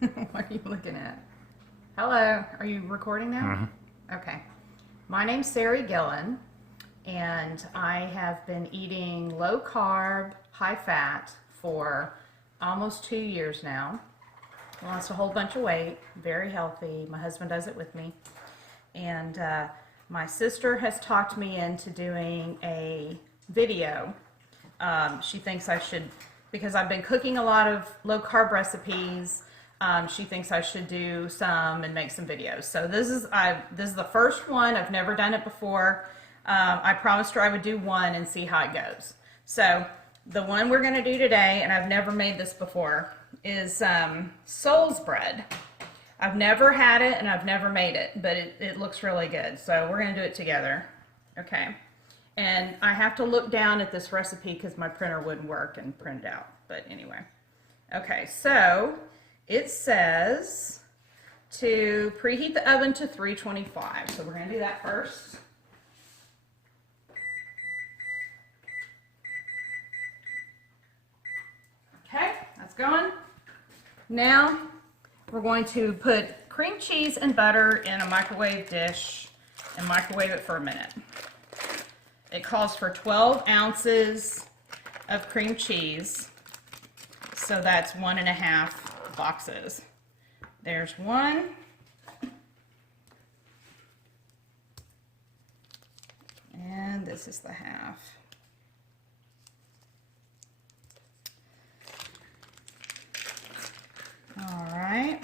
What are you looking at? Hello, are you recording now? Mm-hmm. Okay. My name's Sari Gillen, and I have been eating low carb, high fat for almost 2 years now. Lost a whole bunch of weight, very healthy. My husband does it with me. And my sister has talked me into doing a video. She thinks I should, because I've been cooking a lot of low carb recipes. She thinks I should do some and make some videos. So this is the first one. I've never done it before. I promised her I would do one and see how it goes. So the one we're going to do today, and I've never made this before, is Soul's bread. I've never had it and I've never made it, but it looks really good. So we're going to do it together. Okay. And I have to look down at this recipe because my printer wouldn't work and print it out. But anyway. Okay, so it says to preheat the oven to 325. So we're going to do that first. Okay, that's going. Now we're going to put cream cheese and butter in a microwave dish and microwave it for a minute. It calls for 12 ounces of cream cheese, so that's 1.5 boxes. There's one. And this is the half. All right.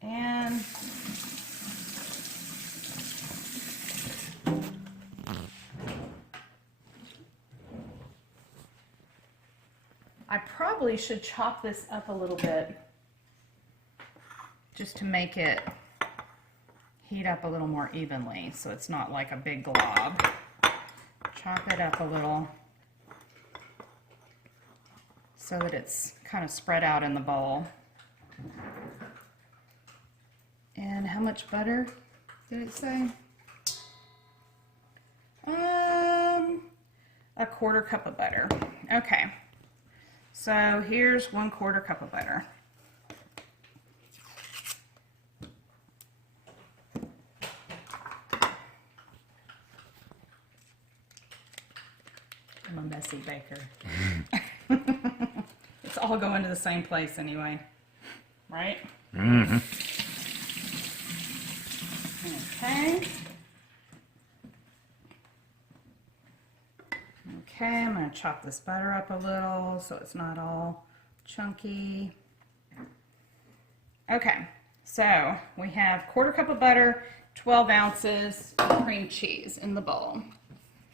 And I probably should chop this up a little bit just to make it heat up a little more evenly so it's not like a big glob. Chop it up a little so that it's kind of spread out in the bowl. And how much butter did it say? A 1/4 cup of butter. Okay. So here's 1/4 cup of butter. I'm a messy baker. It's all going to the same place anyway, right? Mm-hmm. Okay. Okay, I'm going to chop this butter up a little so it's not all chunky. Okay, so we have 1/4 cup of butter, 12 ounces of cream cheese in the bowl.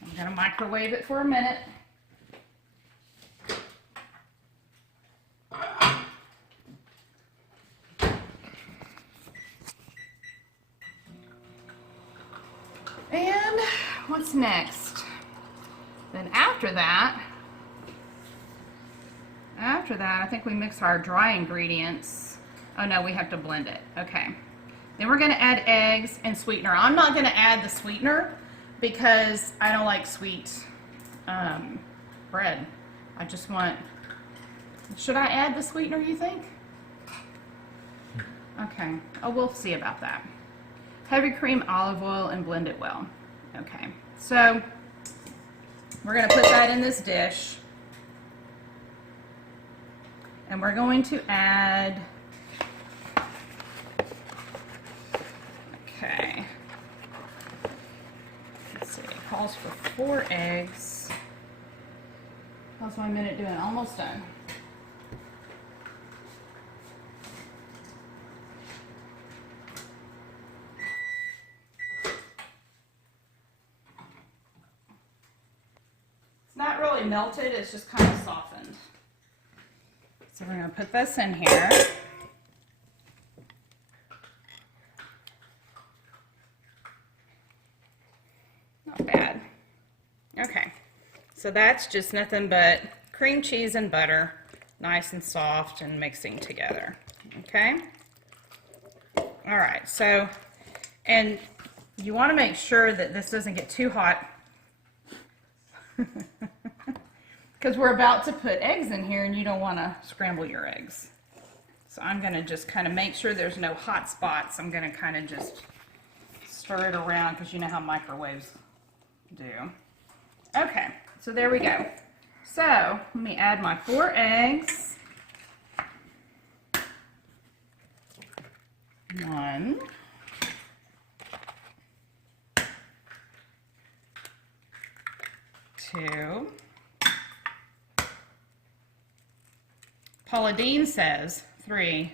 I'm going to microwave it for a minute. And what's next? Then after that, I think we mix our dry ingredients. Oh no, we have to blend it. Okay. Then we're going to add eggs and sweetener. I'm not going to add the sweetener because I don't like sweet bread. I just want... Should I add the sweetener, you think? Okay. Oh, we'll see about that. Heavy cream, olive oil, and blend it well. Okay. So we're going to put that in this dish. And we're going to add... Okay. Let's see. It calls for 4 eggs. How's my minute doing? Almost done. It's not really melted, it's just kind of softened. So we're going to put this in here. Not bad. Okay, so that's just nothing but cream cheese and butter, nice and soft and mixing together. Okay? All right, so, and you want to make sure that this doesn't get too hot because we're about to put eggs in here and you don't want to scramble your eggs. So I'm going to just kind of make sure there's no hot spots. I'm going to kind of just stir it around because you know how microwaves do. Okay, so there we go. So let me add my 4 eggs. 1. 2. Paula Deen says 3,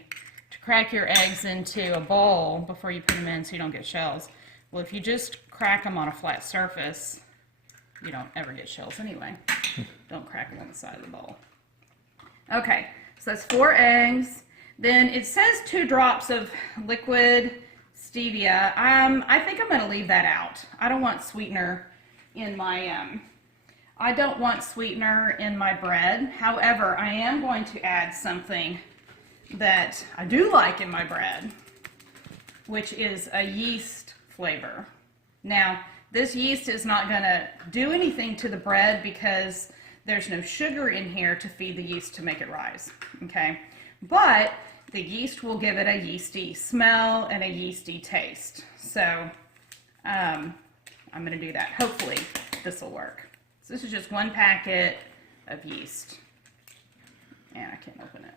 to crack your eggs into a bowl before you put them in so you don't get shells. Well, if you just crack them on a flat surface, you don't ever get shells anyway. Don't crack them on the side of the bowl. Okay, so that's 4 eggs. Then it says 2 drops of liquid stevia. I think I'm going to leave that out. I don't want sweetener in my bread. However, I am going to add something that I do like in my bread, which is a yeast flavor. Now, this yeast is not going to do anything to the bread because there's no sugar in here to feed the yeast to make it rise, okay? But the yeast will give it a yeasty smell and a yeasty taste. So I'm going to do that. Hopefully this will work. So this is just 1 packet of yeast. And I can't open it.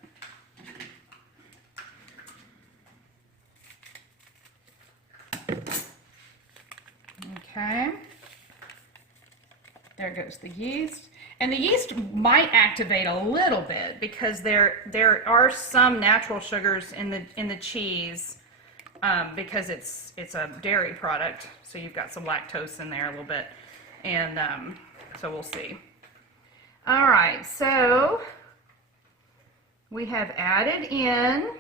Okay. There goes the yeast. And the yeast might activate a little bit because there are some natural sugars in the cheese because it's a dairy product. So you've got some lactose in there a little bit. And so we'll see. All right, so we have added in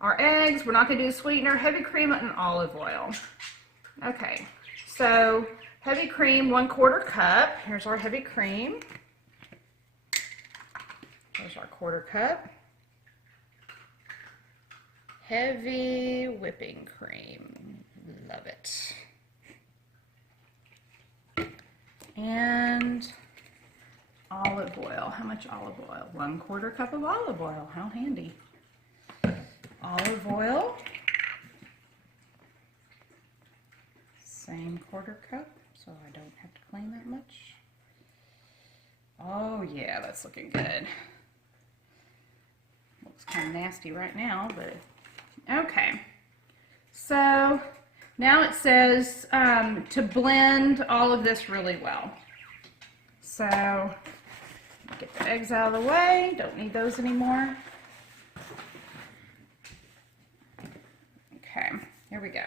our eggs. We're not going to do sweetener, heavy cream, and olive oil. Okay, so heavy cream, 1/4 cup. Here's our heavy cream. There's our 1/4 cup. Heavy whipping cream. Love it. And olive oil. How much olive oil? 1/4 cup of olive oil. How handy. Olive oil. Same 1/4 cup, so I don't have to clean that much. Oh yeah, that's looking good. Looks kind of nasty right now, but okay. So now it says to blend all of this really well. So get the eggs out of the way. Don't need those anymore. Okay, here we go.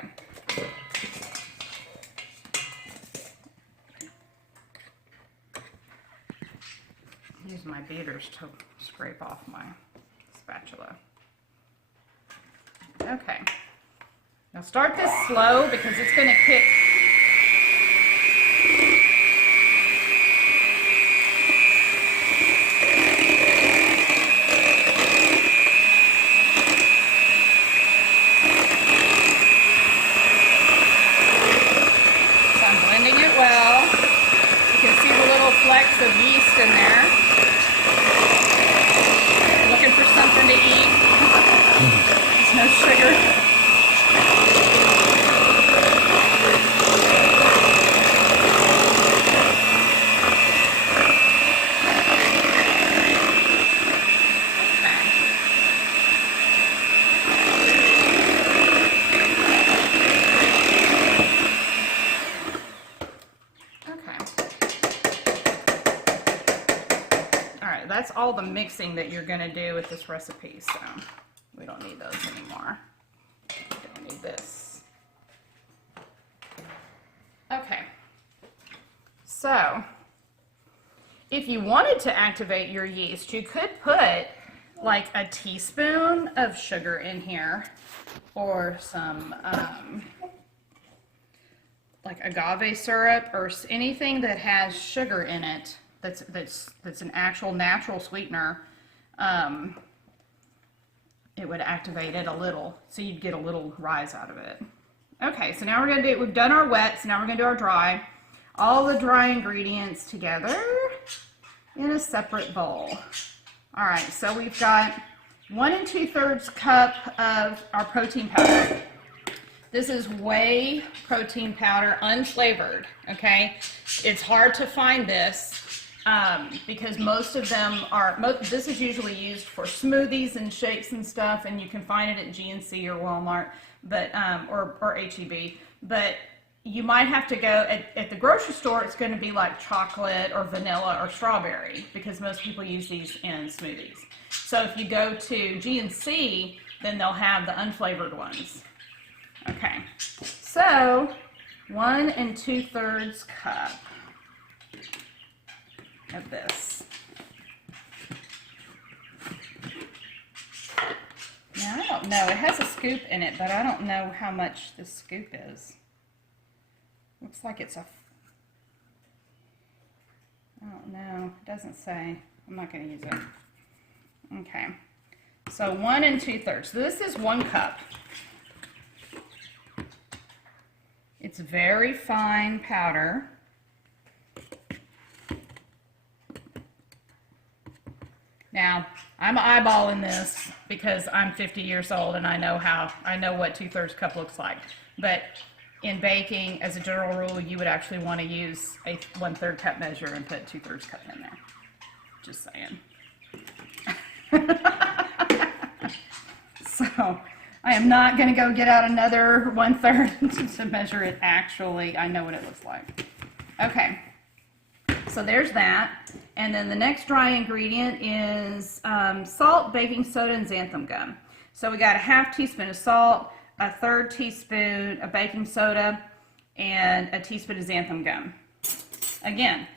Use my beaters to scrape off my spatula. Okay. Now start this slow because it's going to kick. So I'm blending it well. You can see the little flecks of yeast in there. Looking for something to eat. There's no sugar. That's all the mixing that you're going to do with this recipe, so we don't need those anymore. We don't need this. Okay, so if you wanted to activate your yeast, you could put like a teaspoon of sugar in here or some like agave syrup or anything that has sugar in it. That's an actual natural sweetener. It would activate it a little, so you'd get a little rise out of it. Okay, so now we've done our wet, so now we're gonna do our dry. All the dry ingredients together. in a separate bowl. All right, so we've got 1 2/3 cup of our protein powder. This is whey protein powder, unflavored, okay? It's hard to find this because most of them are, this is usually used for smoothies and shakes and stuff, and you can find it at GNC or Walmart, but or HEB, but you might have to go, at the grocery store, it's going to be like chocolate or vanilla or strawberry because most people use these in smoothies. So if you go to GNC, then they'll have the unflavored ones. Okay, so 1 2/3 cup of this. Now, I don't know, it has a scoop in it, but I don't know how much the scoop is. Looks like it's I don't know, it doesn't say. I'm not going to use it. Okay, so 1 2/3. So this is 1 cup. It's very fine powder. Now, I'm eyeballing this because I'm 50 years old and I know what 2/3 cup looks like. But in baking, as a general rule, you would actually want to use a 1/3 cup measure and put 2/3 cup in there. Just saying. So, I am not going to go get out another 1/3 to measure it actually. I know what it looks like. Okay, so there's that. And then the next dry ingredient is salt, baking soda, and xanthan gum. So we got a 1/2 teaspoon of salt, a 1/3 teaspoon of baking soda, and a teaspoon of xanthan gum. Again,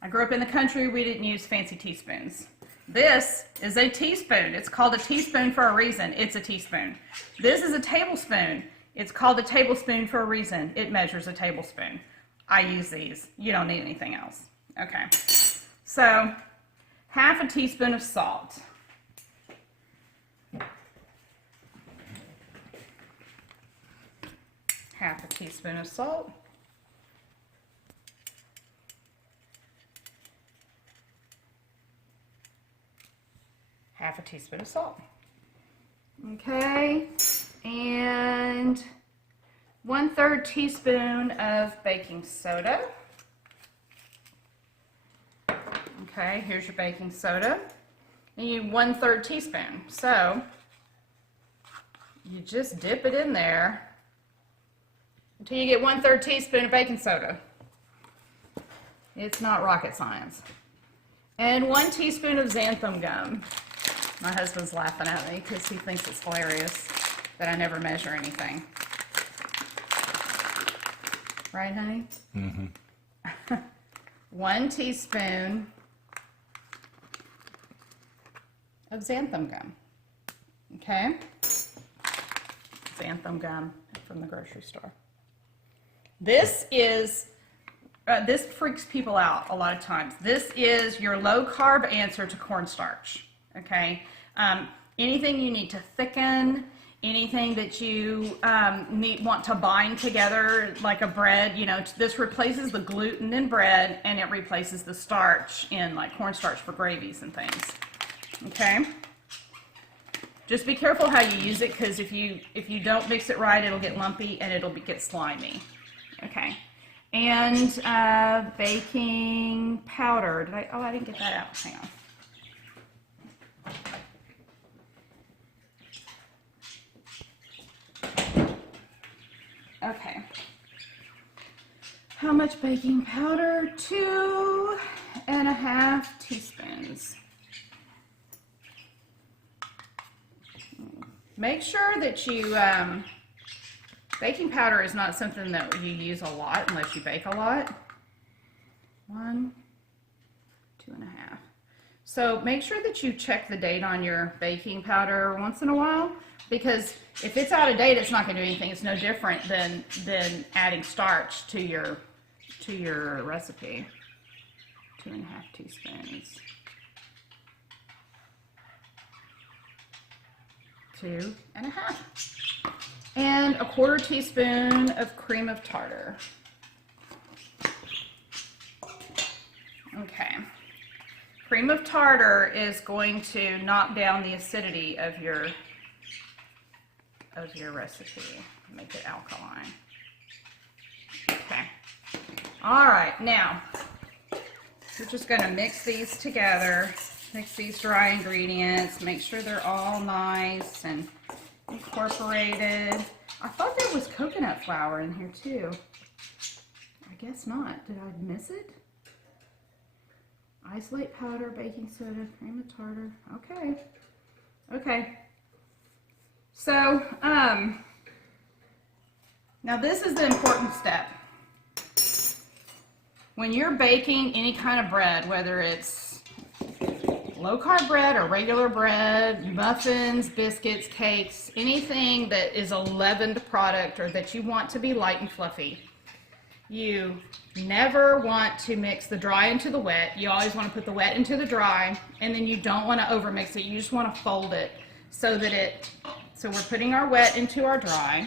I grew up in the country, we didn't use fancy teaspoons. This is a teaspoon. It's called a teaspoon for a reason. It's a teaspoon. This is a tablespoon. It's called a tablespoon for a reason. It measures a tablespoon. I use these. You don't need anything else. Okay. So, 1/2 teaspoon of salt. 1/2 teaspoon of salt. Half a teaspoon of salt. Okay, and 1/3 teaspoon of baking soda. Okay, here's your baking soda. And you 1/3 teaspoon. So you just dip it in there until you get 1/3 teaspoon of baking soda. It's not rocket science. And 1 teaspoon of xanthan gum. My husband's laughing at me because he thinks it's hilarious that I never measure anything. Right, honey? Mm-hmm. 1 teaspoon of xanthan gum. Okay? Xanthan gum from the grocery store. This is, this freaks people out a lot of times. This is your low carb answer to cornstarch. Okay, anything you need to thicken, anything that you want to bind together, like a bread, you know, this replaces the gluten in bread and it replaces the starch in like cornstarch for gravies and things. Okay, just be careful how you use it because if you don't mix it right, it'll get lumpy and it'll get slimy. Okay, and baking powder. I didn't get that out. Hang on. Okay. How much baking powder? 2.5 teaspoons. Make sure that you, baking powder is not something that you use a lot unless you bake a lot. 1, 2.5. So make sure that you check the date on your baking powder once in a while, because if it's out of date, it's not going to do anything. It's no different than adding starch to your recipe. 2.5 teaspoons. 2.5. And a 1/4 teaspoon of cream of tartar. Okay. cream of tartar is going to knock down the acidity of your recipe, make it alkaline. Okay. All right, now we're just going to mix these together, mix these dry ingredients, make sure they're all nice and incorporated. I thought there was coconut flour in here too. I guess not. Did I miss it? Isolate powder, baking soda, cream of tartar. Okay. Okay. So, now this is the important step. When you're baking any kind of bread, whether it's low-carb bread or regular bread, muffins, biscuits, cakes, anything that is a leavened product or that you want to be light and fluffy, you never want to mix the dry into the wet. You always want to put the wet into the dry, and then you don't want to overmix it. You just want to fold it so that so we're putting our wet into our dry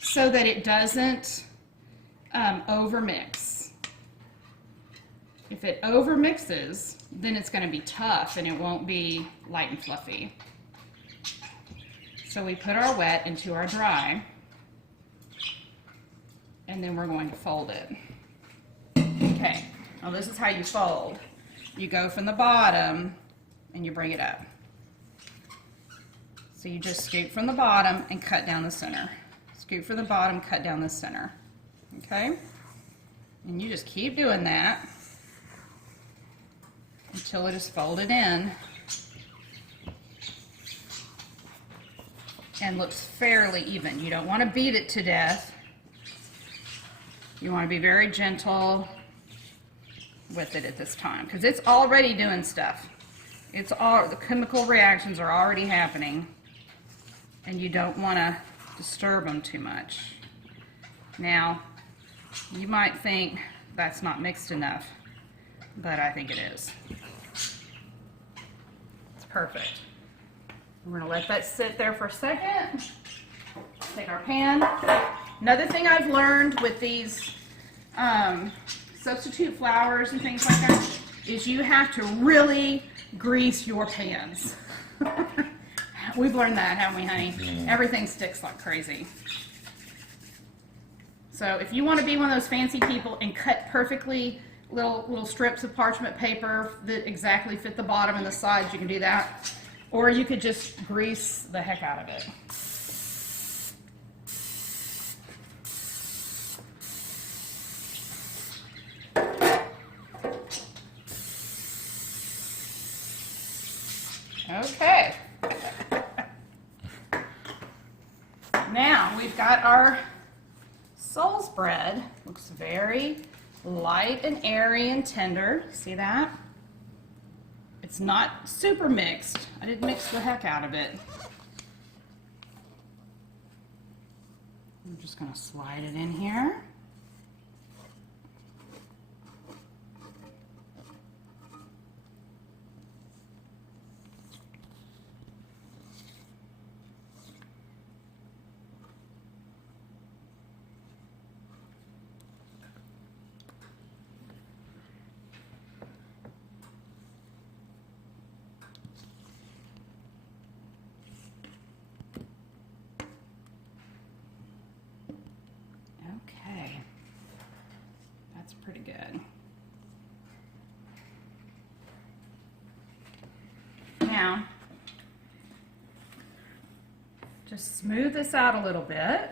so that it doesn't overmix. If it overmixes, then it's going to be tough and it won't be light and fluffy. So we put our wet into our dry, and then we're going to fold it. Okay, now this is how you fold. You go from the bottom and you bring it up. So you just scoop from the bottom and cut down the center. Scoop from the bottom, cut down the center. Okay? And you just keep doing that until it is folded in and looks fairly even. You don't want to beat it to death. You want to be very gentle with it at this time because it's already doing stuff. The chemical reactions are already happening, and you don't want to disturb them too much. Now, you might think that's not mixed enough, but I think it is. It's perfect. We're going to let that sit there for a second. Take our pan. Another thing I've learned with these substitute flours and things like that is you have to really grease your pans. We've learned that, haven't we, honey? Everything sticks like crazy. So if you want to be one of those fancy people and cut perfectly little strips of parchment paper that exactly fit the bottom and the sides, you can do that. Or you could just grease the heck out of it. Okay. Now we've got our Soul's bread. Looks very light and airy and tender. See that? It's not super mixed. I did mix the heck out of it. I'm just going to slide it in here. Okay, that's pretty good. Now, just smooth this out a little bit.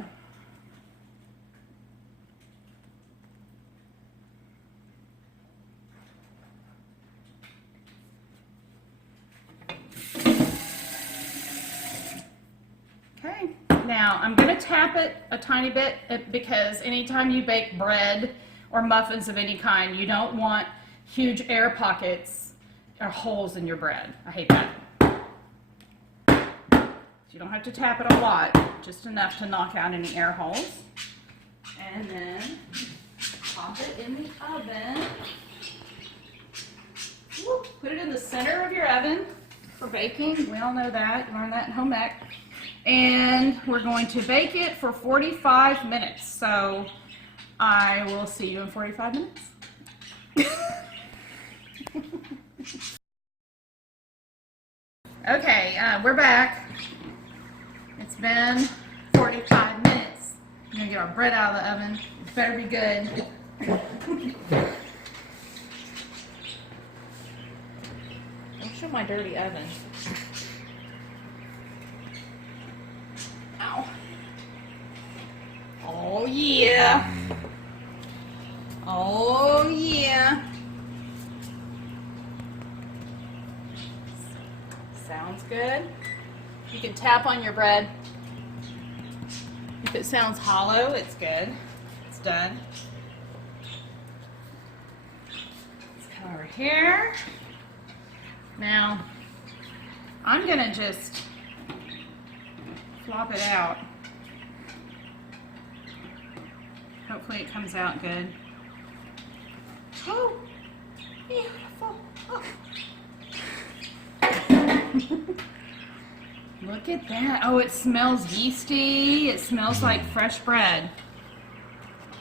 Okay, now I'm going to tap it a tiny bit because anytime you bake bread or muffins of any kind, you don't want huge air pockets or holes in your bread. I hate that. You don't have to tap it a lot, just enough to knock out any air holes. And then pop it in the oven. Woo, put it in the center of your oven for baking. We all know that. You learned that in home ec. And we're going to bake it for 45 minutes. So I will see you in 45 minutes. Okay, we're back. It's been 45 minutes. I'm gonna get our bread out of the oven. It better be good. Don't show my dirty oven. Ow. Oh yeah. Oh yeah. Sounds good. You can tap on your bread. If it sounds hollow, it's good. It's done. Let's come over here. Now, I'm gonna just flop it out. Hopefully it comes out good. Oh, beautiful. Oh. Look at that. Oh, it smells yeasty. It smells like fresh bread.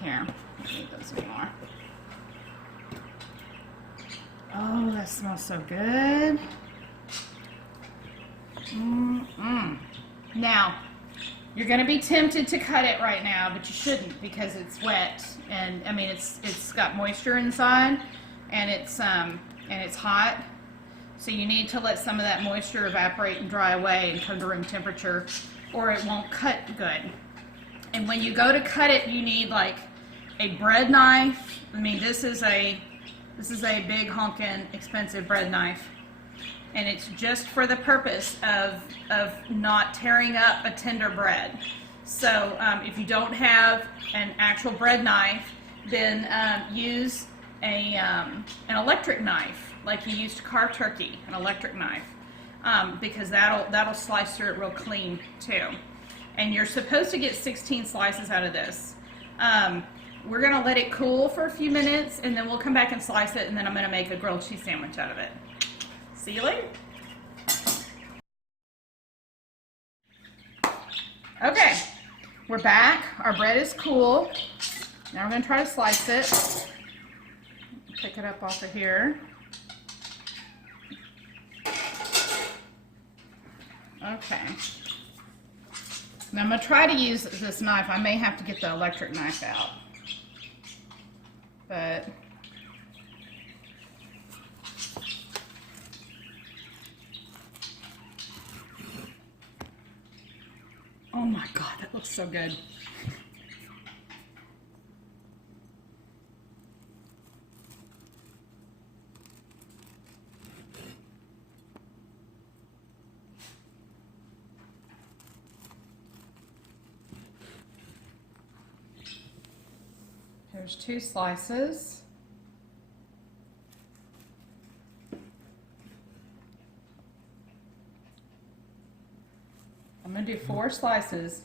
Here, I don't need those anymore. Oh, that smells so good. Now, you're going to be tempted to cut it right now, but you shouldn't because it's wet. And I mean, it's got moisture inside, and it's hot. So you need to let some of that moisture evaporate and dry away and come to room temperature, or it won't cut good. And when you go to cut it, you need like a bread knife. I mean, this is a big honkin' expensive bread knife, and it's just for the purpose of not tearing up a tender bread. So if you don't have an actual bread knife, then use an electric knife. Like you used to carve turkey, an electric knife, because that'll slice through it real clean too. And you're supposed to get 16 slices out of this. We're gonna let it cool for a few minutes, and then we'll come back and slice it, and then I'm gonna make a grilled cheese sandwich out of it. See you later. Okay, we're back. Our bread is cool. Now we're gonna try to slice it. Pick it up off of here. Okay. Now I'm going to try to use this knife. I may have to get the electric knife out. But oh my God, that looks so good. There's 2 slices. I'm going to do 4 slices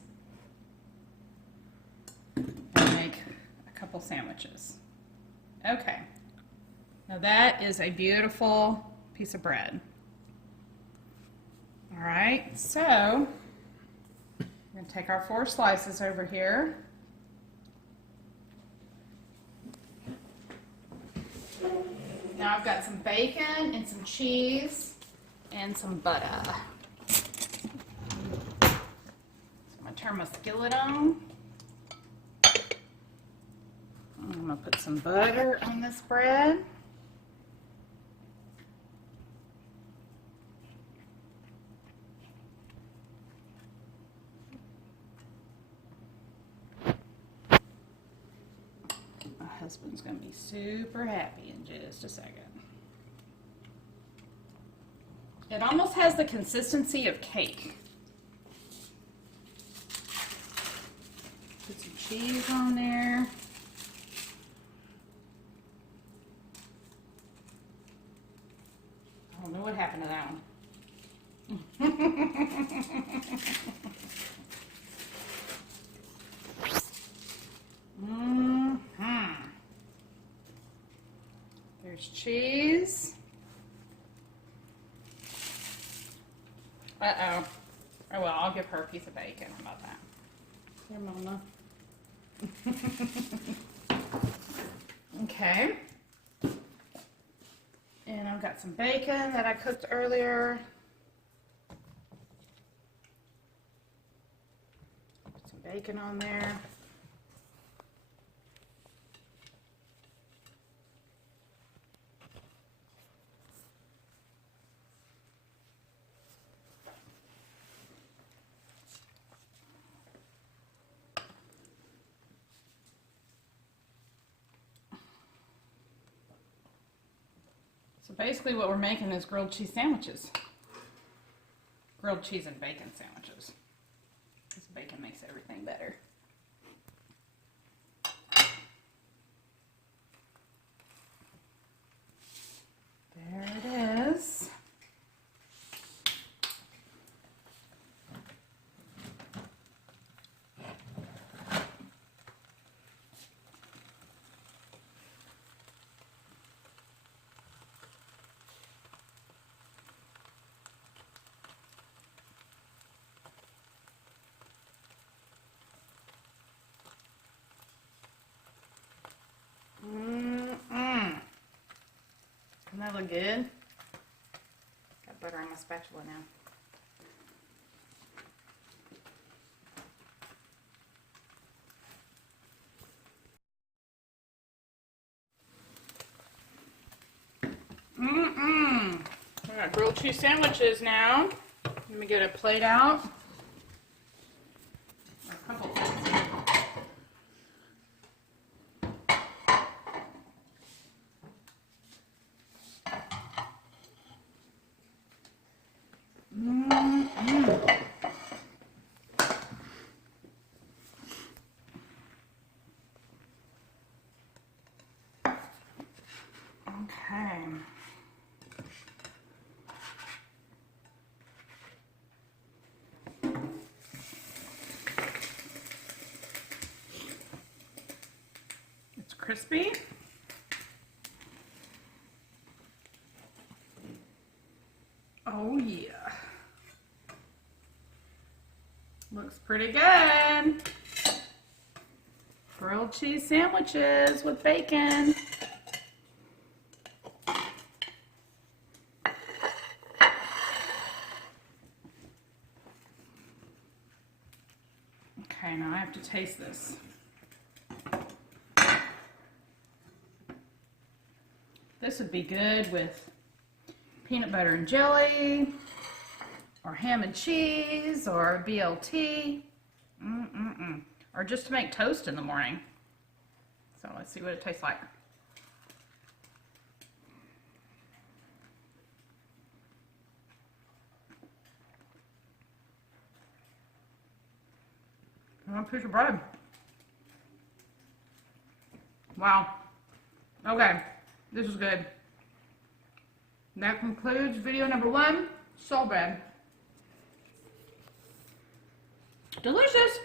and make a couple sandwiches. Okay. Now that is a beautiful piece of bread. All right, so I'm going to take our 4 slices over here. Now I've got some bacon and some cheese and some butter. So I'm going to turn my skillet on. I'm going to put some butter on this bread. My husband's going to be super happy in just a second. It almost has the consistency of cake. Put some cheese on there. I don't know what happened to that one. There's cheese. Uh-oh. Oh, well, I'll give her a piece of bacon. How about that? Here, Mama. Okay. And got some bacon that I cooked earlier. Put some bacon on there. So basically what we're making is grilled cheese sandwiches. Grilled cheese and bacon sandwiches. This bacon makes everything better. There it is. Doesn't that look good? Got butter on my spatula now. We got grilled cheese sandwiches now. Let me get a plate out. A couple things. Okay. It's crispy. Oh yeah. Looks pretty good. Grilled cheese sandwiches with bacon. Okay, now I have to taste this. This would be good with peanut butter and jelly, or ham and cheese, or BLT, or just to make toast in the morning. So let's see what it tastes like. One piece of bread. Wow. Okay, this is good. That concludes video number 1, soul bread. Delicious.